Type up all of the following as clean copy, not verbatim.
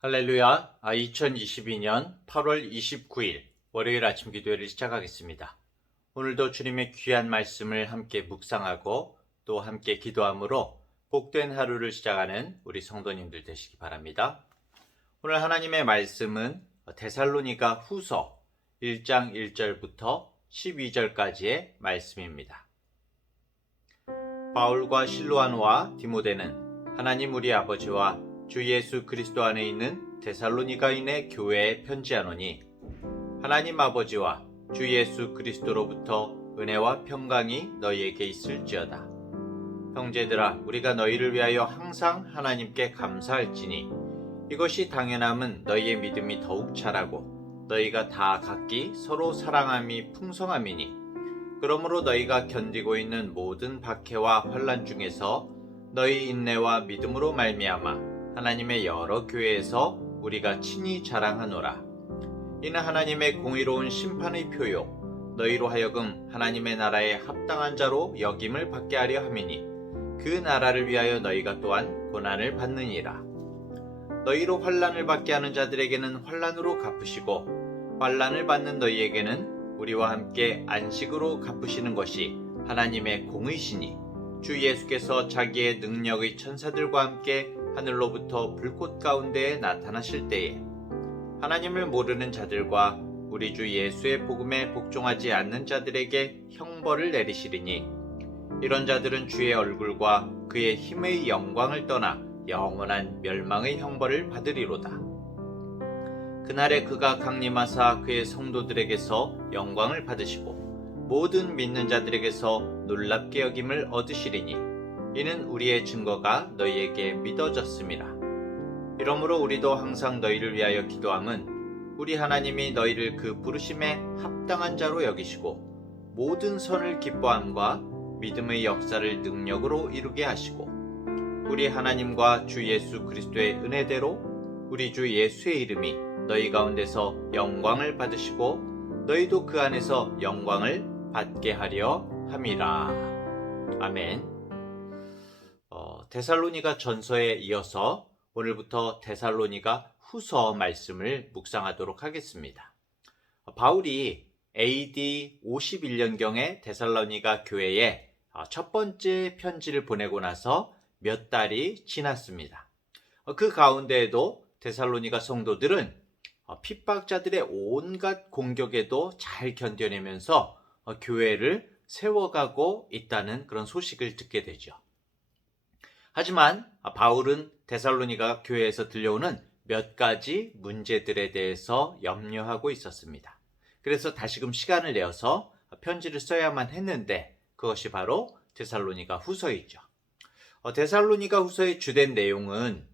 할렐루야. 2022년 8월 29일 월요일 아침 기도회를 시작하겠습니다. 오늘도 주님의 귀한 말씀을 함께 묵상하고 또 함께 기도함으로 복된 하루를 시작하는 우리 성도님들 되시기 바랍니다. 오늘 하나님의 말씀은 데살로니가 후서 1장 1절부터 12절까지의 말씀입니다. 바울과 실로아노와 디모데는 하나님 우리 아버지와 주 예수 그리스도 안에 있는 데살로니가인의 교회에 편지하노니 하나님 아버지와 주 예수 그리스도로부터 은혜와 평강이 너희에게 있을지어다. 형제들아, 우리가 너희를 위하여 항상 하나님께 감사할지니 이것이 당연함은 너희의 믿음이 더욱 자라고 너희가 다 각기 서로 사랑함이 풍성함이니 그러므로 너희가 견디고 있는 모든 박해와 환난 중에서 너희 인내와 믿음으로 말미암아 하나님의 여러 교회에서 우리가 친히 자랑하노라. 이는 하나님의 공의로운 심판의 표요 너희로 하여금 하나님의 나라에 합당한 자로 여김을 받게 하려 함이니 그 나라를 위하여 너희가 또한 고난을 받느니라. 너희로 환난을 받게 하는 자들에게는 환난으로 갚으시고 환난을 받는 너희에게는 우리와 함께 안식으로 갚으시는 것이 하나님의 공의시니 주 예수께서 자기의 능력의 천사들과 함께 하늘로부터 불꽃 가운데에 나타나실 때에 하나님을 모르는 자들과 우리 주 예수의 복음에 복종하지 않는 자들에게 형벌을 내리시리니 이런 자들은 주의 얼굴과 그의 힘의 영광을 떠나 영원한 멸망의 형벌을 받으리로다. 그날에 그가 강림하사 그의 성도들에게서 영광을 받으시고 모든 믿는 자들에게서 놀랍게 여김을 얻으시리니 이는 우리의 증거가 너희에게 믿어졌음이라. 이러므로 우리도 항상 너희를 위하여 기도함은 우리 하나님이 너희를 그 부르심에 합당한 자로 여기시고 모든 선을 기뻐함과 믿음의 역사를 능력으로 이루게 하시고 우리 하나님과 주 예수 그리스도의 은혜대로 우리 주 예수의 이름이 너희 가운데서 영광을 받으시고 너희도 그 안에서 영광을 받게 하려 함이라. 아멘. 데살로니가 전서에 이어서 오늘부터 데살로니가 후서 말씀을 묵상하도록 하겠습니다. 바울이 AD 51년경에 데살로니가 교회에 첫 번째 편지를 보내고 나서 몇 달이 지났습니다. 그 가운데에도 데살로니가 성도들은 핍박자들의 온갖 공격에도 잘 견뎌내면서 교회를 세워가고 있다는 그런 소식을 듣게 되죠. 하지만 바울은 데살로니가 교회에서 들려오는 몇 가지 문제들에 대해서 염려하고 있었습니다. 그래서 다시금 시간을 내어서 편지를 써야만 했는데 그것이 바로 데살로니가 후서이죠. 데살로니가 후서의 주된 내용은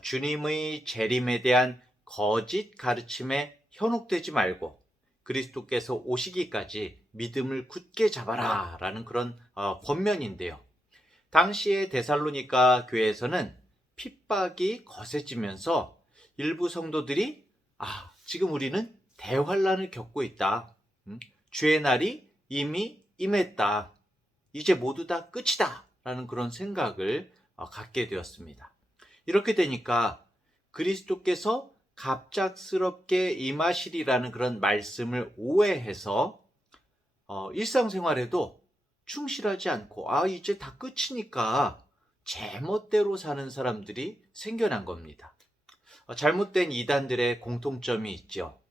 주님의 재림에 대한 거짓 가르침에 현혹되지 말고 그리스도께서 오시기까지 믿음을 굳게 잡아라 라는 그런 권면인데요. 당시에 데살로니가 교회에서는 핍박이 거세지면서 일부 성도들이 지금 우리는 대환란을 겪고 있다. 주의 날이 이미 임했다. 이제 모두 다 끝이다. 라는 그런 생각을 갖게 되었습니다. 이렇게 되니까 그리스도께서 갑작스럽게 임하시리라는 그런 말씀을 오해해서 일상생활에도 충실하지 않고 이제 다 끝이니까 제멋대로 사는 사람들이 생겨난 겁니다. 잘못된 이단들의 공통점이 있죠.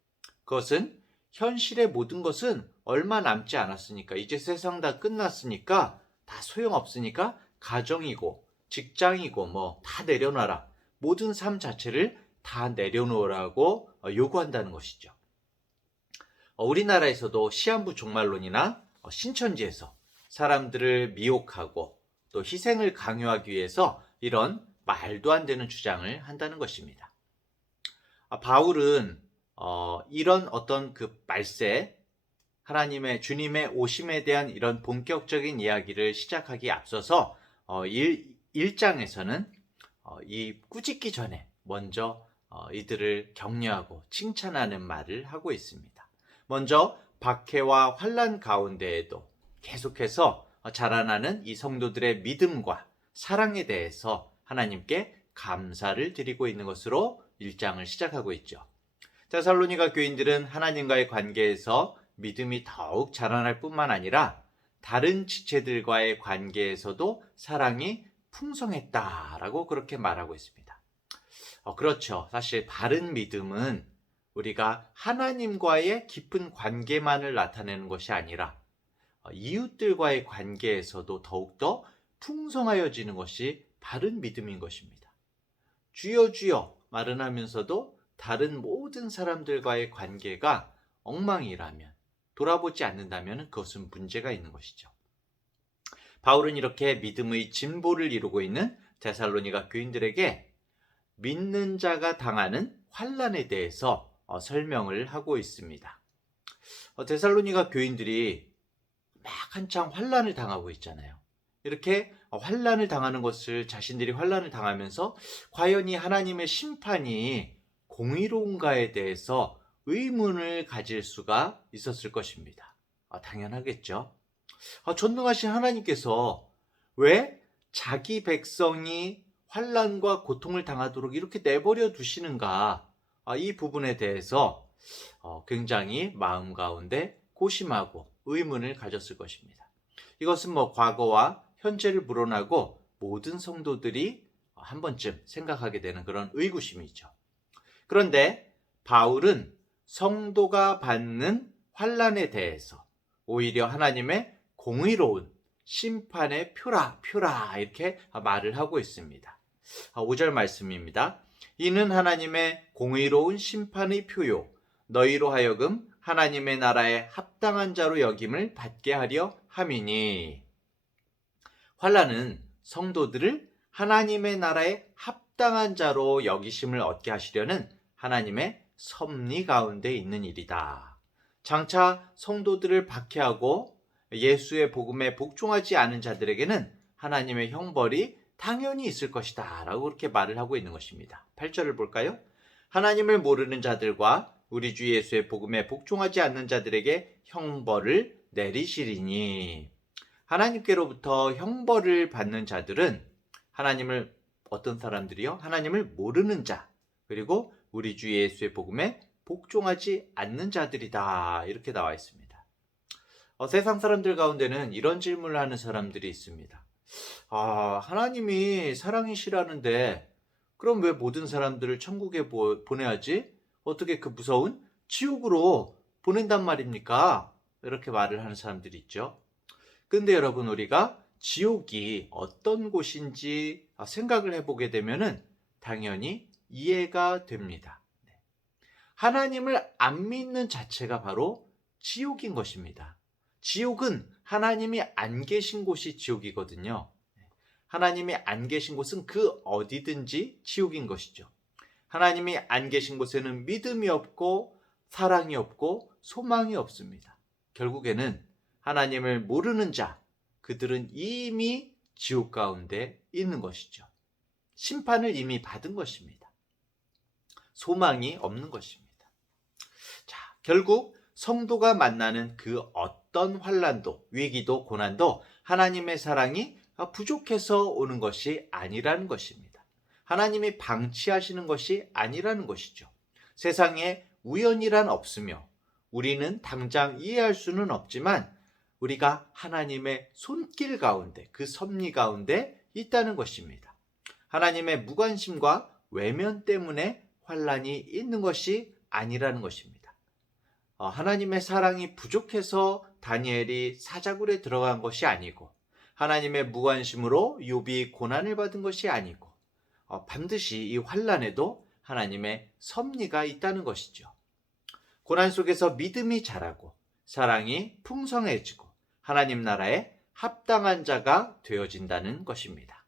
그것은 현실의 모든 것은 얼마 남지 않았으니까 이제 세상 다 끝났으니까 다 소용없으니까 가정이고 직장이고 뭐 다 내려놔라. 모든 삶 자체를 다 내려놓으라고 요구한다는 것이죠. 우리나라에서도 시한부 종말론이나 신천지에서 사람들을 미혹하고 또 희생을 강요하기 위해서 이런 말도 안 되는 주장을 한다는 것입니다. 바울은 이런 어떤 그 말세, 하나님의 주님의 오심에 대한 이런 본격적인 이야기를 시작하기 앞서서 1장에서는 이 꾸짖기 전에 먼저 이들을 격려하고 칭찬하는 말을 하고 있습니다. 먼저 박해와 환난 가운데에도 계속해서 자라나는 이 성도들의 믿음과 사랑에 대해서 하나님께 감사를 드리고 있는 것으로 1장을 시작하고 있죠. 데살로니가 교인들은 하나님과의 관계에서 믿음이 더욱 자라날 뿐만 아니라 다른 지체들과의 관계에서도 사랑이 풍성했다라고 그렇게 말하고 있습니다. 그렇죠. 사실 바른 믿음은 우리가 하나님과의 깊은 관계만을 나타내는 것이 아니라 이웃들과의 관계에서도 더욱더 풍성하여지는 것이 바른 믿음인 것입니다. 주여 주여 말은 하면서도 다른 모든 사람들과의 관계가 엉망이라면, 돌아보지 않는다면 그것은 문제가 있는 것이죠. 바울은 이렇게 믿음의 진보를 이루고 있는 데살로니가 교인들에게 믿는 자가 당하는 환난에 대해서 설명을 하고 있습니다. 데살로니가 교인들이 막 한창 환난을 당하고 있잖아요. 이렇게 환난을 당하는 것을, 자신들이 환난을 당하면서 과연 이 하나님의 심판이 공의로운가에 대해서 의문을 가질 수가 있었을 것입니다. 당연하겠죠. 전능하신 하나님께서 왜 자기 백성이 환난과 고통을 당하도록 이렇게 내버려 두시는가, 이 부분에 대해서 굉장히 마음 가운데 고심하고 의문을 가졌을 것입니다. 이것은 과거와 현재를 불어나고 모든 성도들이 한 번쯤 생각하게 되는 그런 의구심이죠. 그런데 바울은 성도가 받는 환난에 대해서 오히려 하나님의 공의로운 심판의 표라 이렇게 말을 하고 있습니다. 5절 말씀입니다. 이는 하나님의 공의로운 심판의 표요 너희로 하여금 하나님의 나라에 합당한 자로 여김을 받게 하려 함이니. 환난은 성도들을 하나님의 나라에 합당한 자로 여기심을 얻게 하시려는 하나님의 섭리 가운데 있는 일이다. 장차 성도들을 박해하고 예수의 복음에 복종하지 않은 자들에게는 하나님의 형벌이 당연히 있을 것이다 라고 그렇게 말을 하고 있는 것입니다. 8절을 볼까요? 하나님을 모르는 자들과 우리 주 예수의 복음에 복종하지 않는 자들에게 형벌을 내리시리니. 하나님께로부터 형벌을 받는 자들은 하나님을, 어떤 사람들이요? 하나님을 모르는 자, 그리고 우리 주 예수의 복음에 복종하지 않는 자들이다, 이렇게 나와 있습니다. 세상 사람들 가운데는 이런 질문을 하는 사람들이 있습니다. 하나님이 사랑이시라는데 그럼 왜 모든 사람들을 천국에 보내야지? 어떻게 그 무서운 지옥으로 보낸단 말입니까? 이렇게 말을 하는 사람들이 있죠. 근데 여러분, 우리가 지옥이 어떤 곳인지 생각을 해보게 되면은 당연히 이해가 됩니다. 하나님을 안 믿는 자체가 바로 지옥인 것입니다. 지옥은 하나님이 안 계신 곳이 지옥이거든요. 하나님이 안 계신 곳은 그 어디든지 지옥인 것이죠. 하나님이 안 계신 곳에는 믿음이 없고 사랑이 없고 소망이 없습니다. 결국에는 하나님을 모르는 자, 그들은 이미 지옥 가운데 있는 것이죠. 심판을 이미 받은 것입니다. 소망이 없는 것입니다. 자, 결국 성도가 만나는 그 어떤 환난도, 위기도, 고난도 하나님의 사랑이 부족해서 오는 것이 아니라는 것입니다. 하나님이 방치하시는 것이 아니라는 것이죠. 세상에 우연이란 없으며 우리는 당장 이해할 수는 없지만 우리가 하나님의 손길 가운데, 그 섭리 가운데 있다는 것입니다. 하나님의 무관심과 외면 때문에 환난이 있는 것이 아니라는 것입니다. 하나님의 사랑이 부족해서 다니엘이 사자굴에 들어간 것이 아니고, 하나님의 무관심으로 욥이 고난을 받은 것이 아니고, 반드시 이 환난에도 하나님의 섭리가 있다는 것이죠. 고난 속에서 믿음이 자라고 사랑이 풍성해지고 하나님 나라에 합당한 자가 되어진다는 것입니다.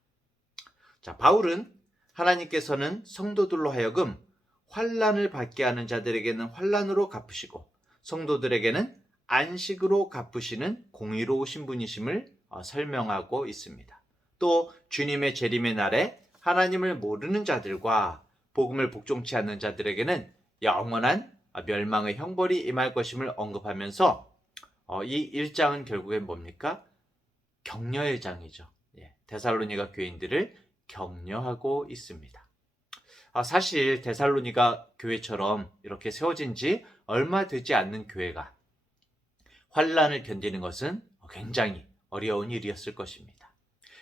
자, 바울은 하나님께서는 성도들로 하여금 환난을 받게 하는 자들에게는 환난으로 갚으시고 성도들에게는 안식으로 갚으시는 공의로우신 분이심을 설명하고 있습니다. 또 주님의 재림의 날에 하나님을 모르는 자들과 복음을 복종치 않는 자들에게는 영원한 멸망의 형벌이 임할 것임을 언급하면서 이 1장은 결국엔 뭡니까? 격려의 장이죠. 데살로니가 교인들을 격려하고 있습니다. 사실 데살로니가 교회처럼 이렇게 세워진 지 얼마 되지 않는 교회가 환란을 견디는 것은 굉장히 어려운 일이었을 것입니다.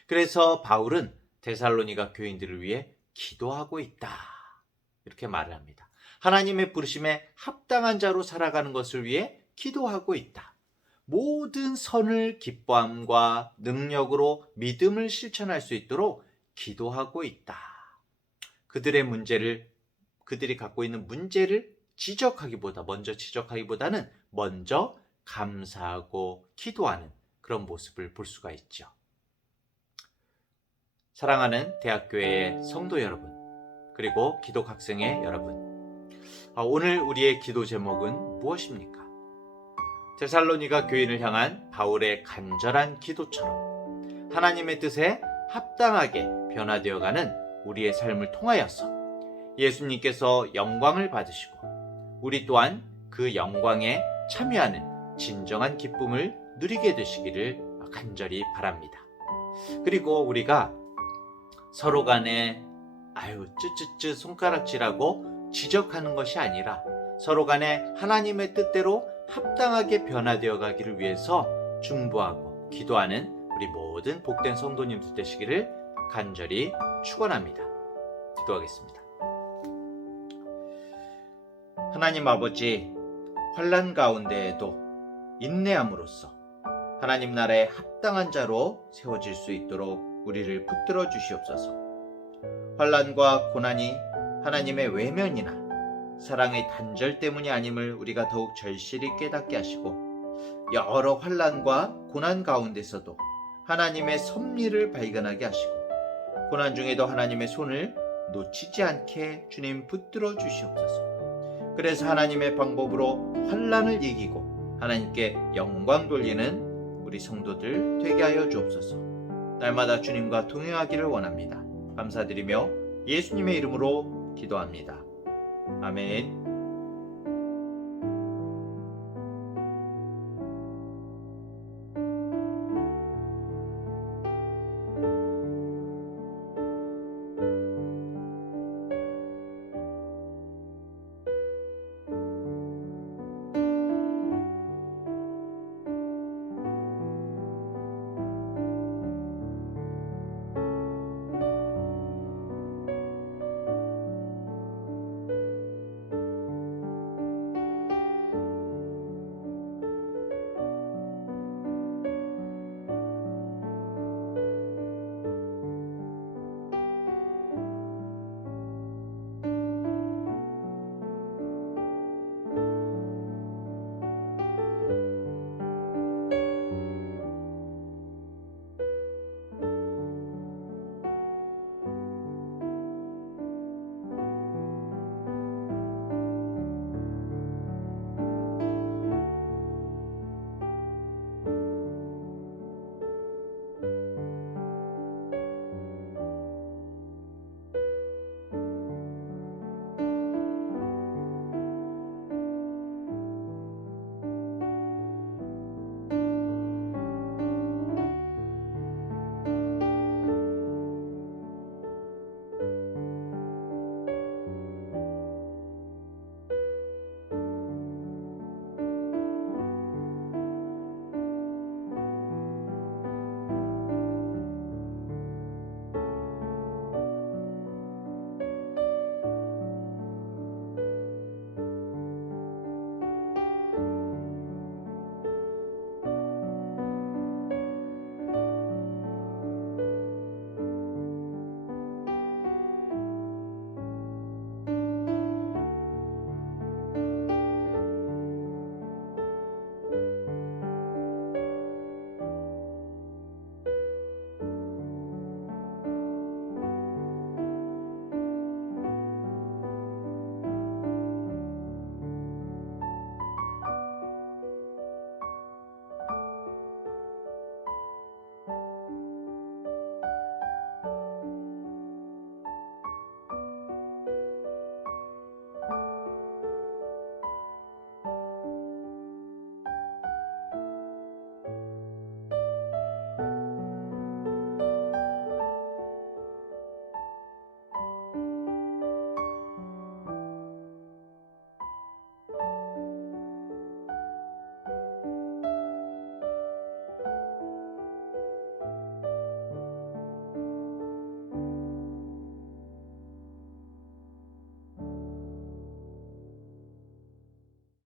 그래서 바울은 데살로니가 교인들을 위해 기도하고 있다, 이렇게 말을 합니다. 하나님의 부르심에 합당한 자로 살아가는 것을 위해 기도하고 있다. 모든 선을 기뻐함과 능력으로 믿음을 실천할 수 있도록 기도하고 있다. 그들이 갖고 있는 문제를 먼저 지적하기보다는 먼저 감사하고 기도하는 그런 모습을 볼 수가 있죠. 사랑하는 대학교의 성도 여러분, 그리고 기독학생의 여러분, 오늘 우리의 기도 제목은 무엇입니까? 데살로니가 교인을 향한 바울의 간절한 기도처럼 하나님의 뜻에 합당하게 변화되어가는 우리의 삶을 통하여서 예수님께서 영광을 받으시고 우리 또한 그 영광에 참여하는 진정한 기쁨을 누리게 되시기를 간절히 바랍니다. 그리고 우리가 서로 간에 쯔쯔쯔 손가락질하고 지적하는 것이 아니라 서로 간에 하나님의 뜻대로 합당하게 변화되어 가기를 위해서 중보하고 기도하는 우리 모든 복된 성도님들 되시기를 간절히 축원합니다. 기도하겠습니다. 하나님 아버지, 환난 가운데에도 인내함으로써 하나님 나라의 합당한 자로 세워질 수 있도록 우리를 붙들어 주시옵소서. 환난과 고난이 하나님의 외면이나 사랑의 단절 때문이 아님을 우리가 더욱 절실히 깨닫게 하시고, 여러 환난과 고난 가운데서도 하나님의 섭리를 발견하게 하시고, 고난 중에도 하나님의 손을 놓치지 않게 주님 붙들어 주시옵소서. 그래서 하나님의 방법으로 환난을 이기고 하나님께 영광 돌리는 우리 성도들 되게 하여 주옵소서. 날마다 주님과 동행하기를 원합니다. 감사드리며 예수님의 이름으로 기도합니다. 아멘.